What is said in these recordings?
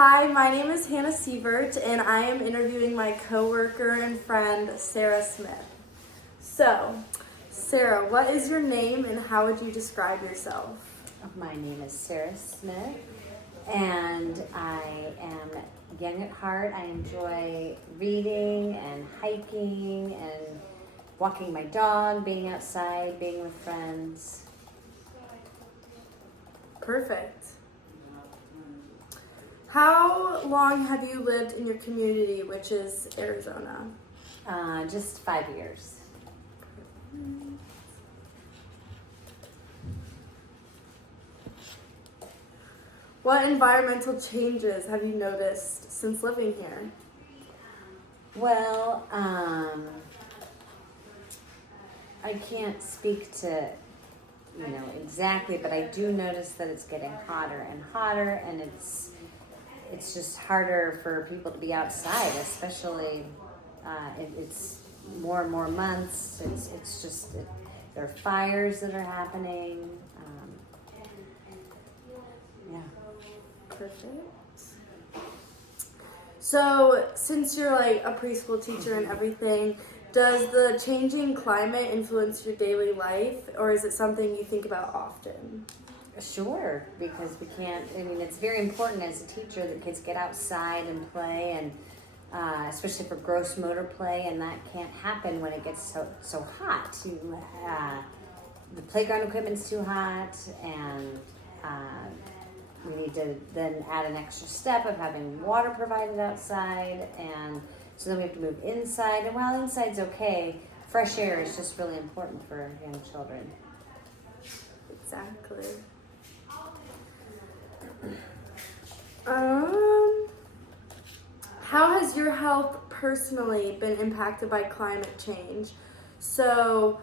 Hi, my name is Hannah Sievert, and I am interviewing my coworker and friend, Sarah Smith. So, Sarah, what is your name and how would you describe yourself? My name is Sarah Smith, and I am young at heart. I enjoy reading and hiking and walking my dog, being outside, being with friends. Perfect. How long have you lived in your community, which is Arizona? Just 5 years. What environmental changes have you noticed since living here? Well, I can't speak to exactly, but I do notice that it's getting hotter and hotter, and it's just harder for people to be outside, especially it's more and more months. It's just there are fires that are happening. Yeah. Perfect. So, since you're like a preschool teacher and everything, does the changing climate influence your daily life, or is it something you think about often? Sure, because we can't. I mean, it's very important as a teacher that kids get outside and play, and especially for gross motor play, and that can't happen when it gets so hot. The playground equipment's too hot, and we need to then add an extra step of having water provided outside, and so then we have to move inside. And while inside's okay, fresh air is just really important for young children. Exactly. How has your health personally been impacted by climate change? So,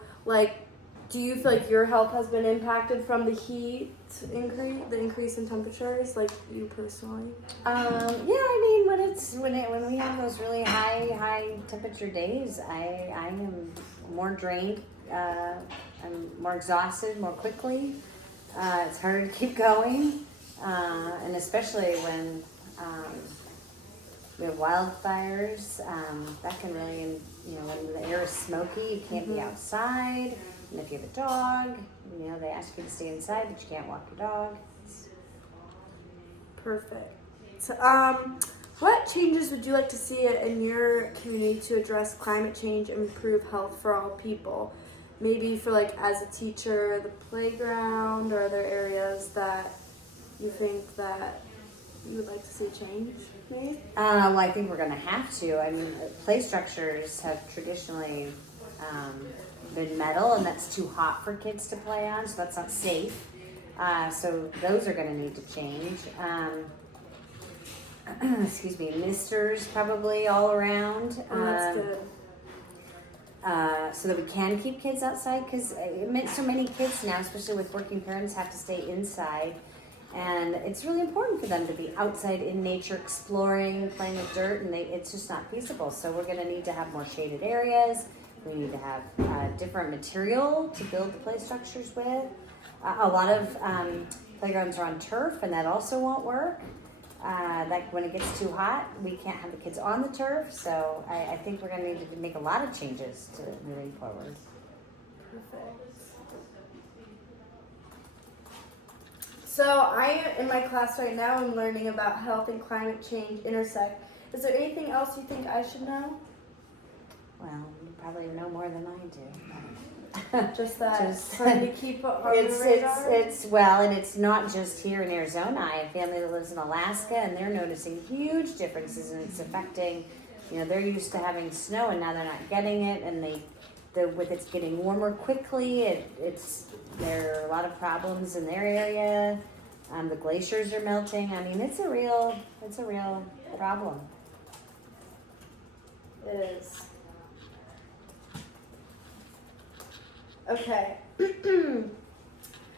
do you feel like your health has been impacted from the heat the increase in temperatures, like you personally? Yeah, I mean, when we have those really high temperature days, I am more drained. I'm more exhausted more quickly. It's harder to keep going, and especially when we have wildfires. That can really, when the air is smoky, you can't be outside. And if you have a dog, they ask you to stay inside, but you can't walk your dog. Perfect. What changes would you like to see in your community to address climate change and improve health for all people? Maybe for as a teacher, the playground, or other areas that you think that you would like to see change, maybe? Well, I think we're going to have to. I mean, play structures have traditionally been metal, and that's too hot for kids to play on, so that's not safe. So those are going to need to change. Excuse me, misters probably all around. That's good. So that we can keep kids outside, because so many kids now, especially with working parents, have to stay inside. And it's really important for them to be outside in nature, exploring, playing with dirt, and it's just not feasible. So we're going to need to have more shaded areas. We need to have different material to build the play structures with. A lot of playgrounds are on turf, and that also won't work. When it gets too hot, we can't have the kids on the turf. So I think we're going to need to make a lot of changes to moving forward. Perfect. So in my class right now, I'm learning about health and climate change intersect. Is there anything else you think I should know? Well, you probably know more than I do. Just trying to keep on the radar? And it's not just here in Arizona. I have family that lives in Alaska, and they're noticing huge differences, and it's affecting, they're used to having snow, and now they're not getting it, and with it's getting warmer quickly, there are a lot of problems in their area. The glaciers are melting. I mean, it's a real problem. It is. Okay.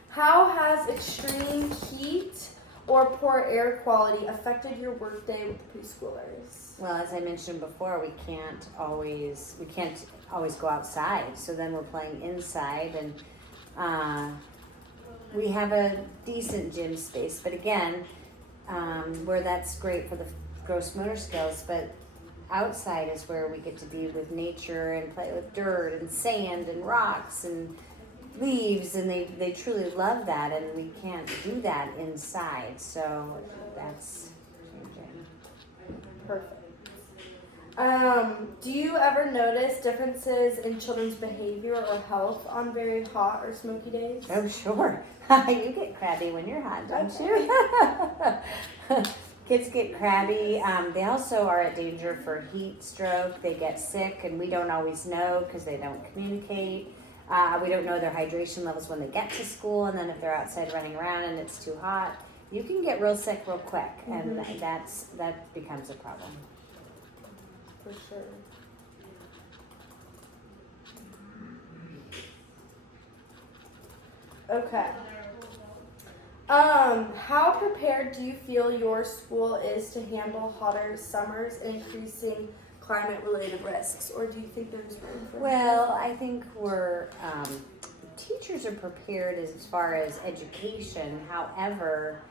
How has extreme heat or poor air quality affected your workday with preschoolers? Well, as I mentioned before, we can't always go outside. So then we're playing inside, and we have a decent gym space. But again, where that's great for the gross motor skills, but outside is where we get to be with nature and play with dirt and sand and rocks and leaves, and they truly love that, and we can't do that inside, so that's changing. Perfect. Do you ever notice differences in children's behavior or health on very hot or smoky days? Oh, sure. You get crabby when you're hot, don't you? Kids get crabby. They also are at danger for heat stroke. They get sick, and we don't always know because they don't communicate. We don't know their hydration levels when they get to school, and then if they're outside running around and it's too hot, you can get real sick real quick, and that becomes a problem. For sure. Okay. How prepared do you feel your school is to handle hotter summers and increasing climate-related risks, or do you think there's room for? Well, I think we're teachers are prepared as far as education. However,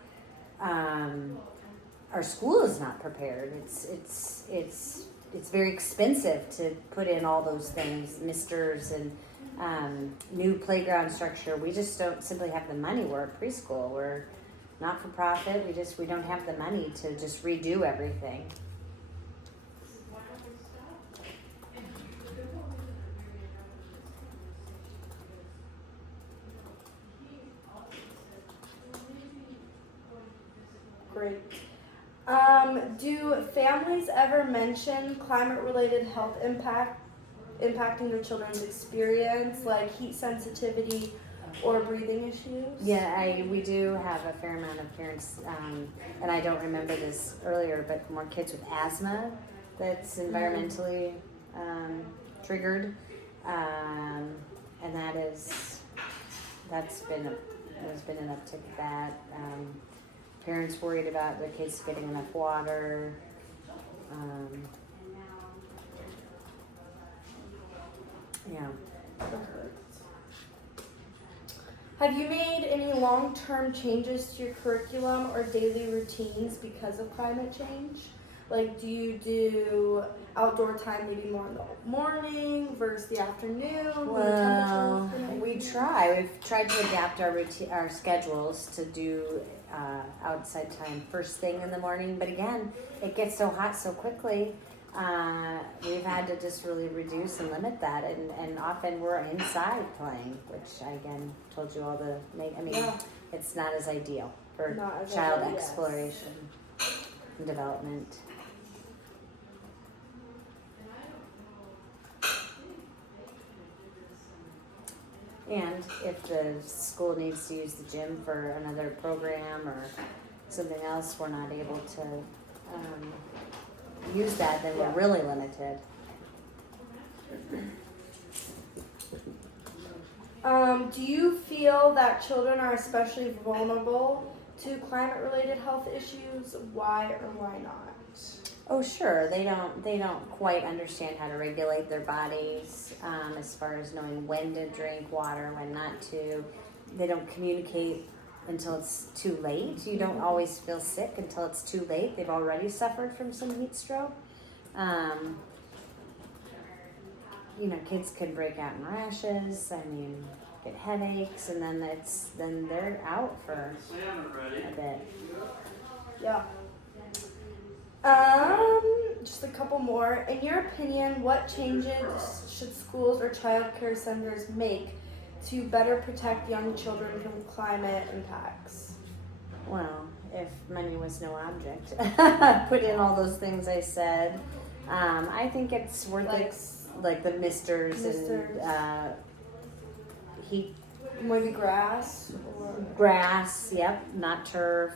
our school is not prepared. It's very expensive to put in all those things, misters and new playground structure. We just don't simply have the money. We're a preschool. We're not for profit. We don't have the money to just redo everything. Great. Do families ever mention climate-related health impacting their children's experience, like heat sensitivity or breathing issues? Yeah, we do have a fair amount of parents, and I don't remember this earlier, but more kids with asthma that's environmentally triggered, and there's been an uptick of that. Parents worried about their kids getting enough water. Yeah. Have you made any long-term changes to your curriculum or daily routines because of climate change? Like, do you do outdoor time maybe more in the morning versus the afternoon? Well, we try. We've tried to adapt our schedules to do outside time first thing in the morning. But again, it gets so hot so quickly. We've had to just really reduce and limit that, and often we're inside playing, which I again told you all it's not as ideal for child exploration and development. And if the school needs to use the gym for another program or something else, we're not able to use that, then we're really limited. Do you feel that children are especially vulnerable to climate-related health issues? Why or why not? Oh, sure. They don't quite understand how to regulate their bodies as far as knowing when to drink water, when not to. They don't communicate until it's too late. You don't always feel sick until it's too late. They've already suffered from some heat stroke. Kids can break out in rashes. Get headaches, and then they're out for a bit. Yeah. Just a couple more. In your opinion, what changes should schools or child care centers make to better protect young children from climate impacts? Well, if money was no object, put in all those things I said. I think it's worth it, like the misters. And heat. Maybe grass? Grass, yep, not turf.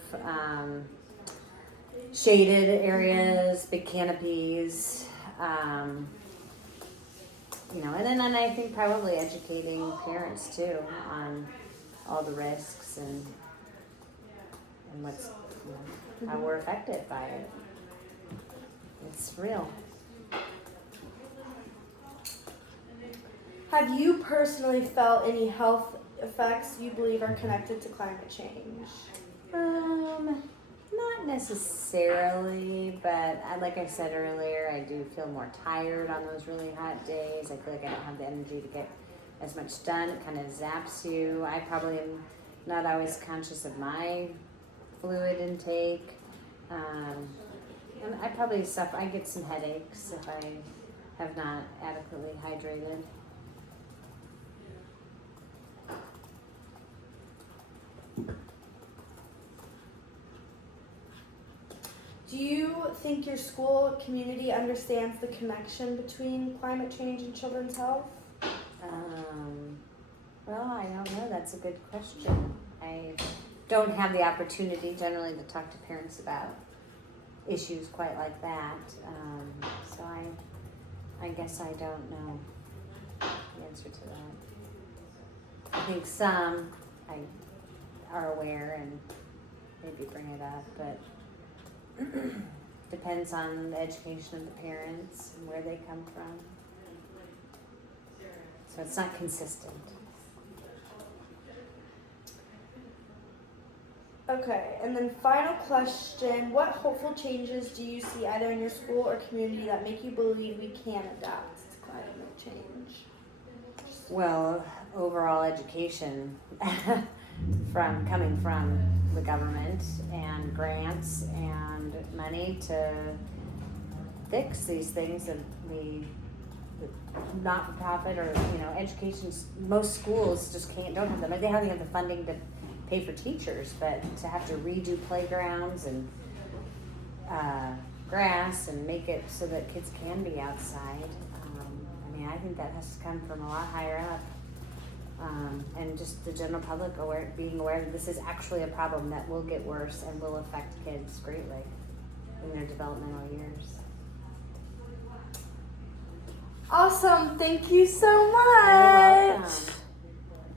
Shaded areas, big canopies. And then I think probably educating parents too on all the risks and what's how we're affected by it. It's real. Have you personally felt any health effects you believe are connected to climate change? Not necessarily, but like I said earlier, I do feel more tired on those really hot days. I feel like I don't have the energy to get as much done. It kind of zaps you. I probably am not always conscious of my fluid intake. And I probably suffer, I get some headaches if I have not adequately hydrated. Do you think your school community understands the connection between climate change and children's health? Well, I don't know. That's a good question. I don't have the opportunity generally to talk to parents about issues quite like that. So I guess I don't know the answer to that. I think some are aware and maybe bring it up, but depends on the education of the parents and where they come from. So it's not consistent. Okay, and then final question, what hopeful changes do you see either in your school or community that make you believe we can adapt to climate change? Well, overall education coming from the government and grants and money to fix these things that the not-for-profit or education. Most schools just don't have them. They hardly have the funding to pay for teachers, but to have to redo playgrounds and grass and make it so that kids can be outside. I think that has to come from a lot higher up. And just the general public being aware that this is actually a problem that will get worse and will affect kids greatly in their developmental years. Awesome, thank you so much. You're welcome.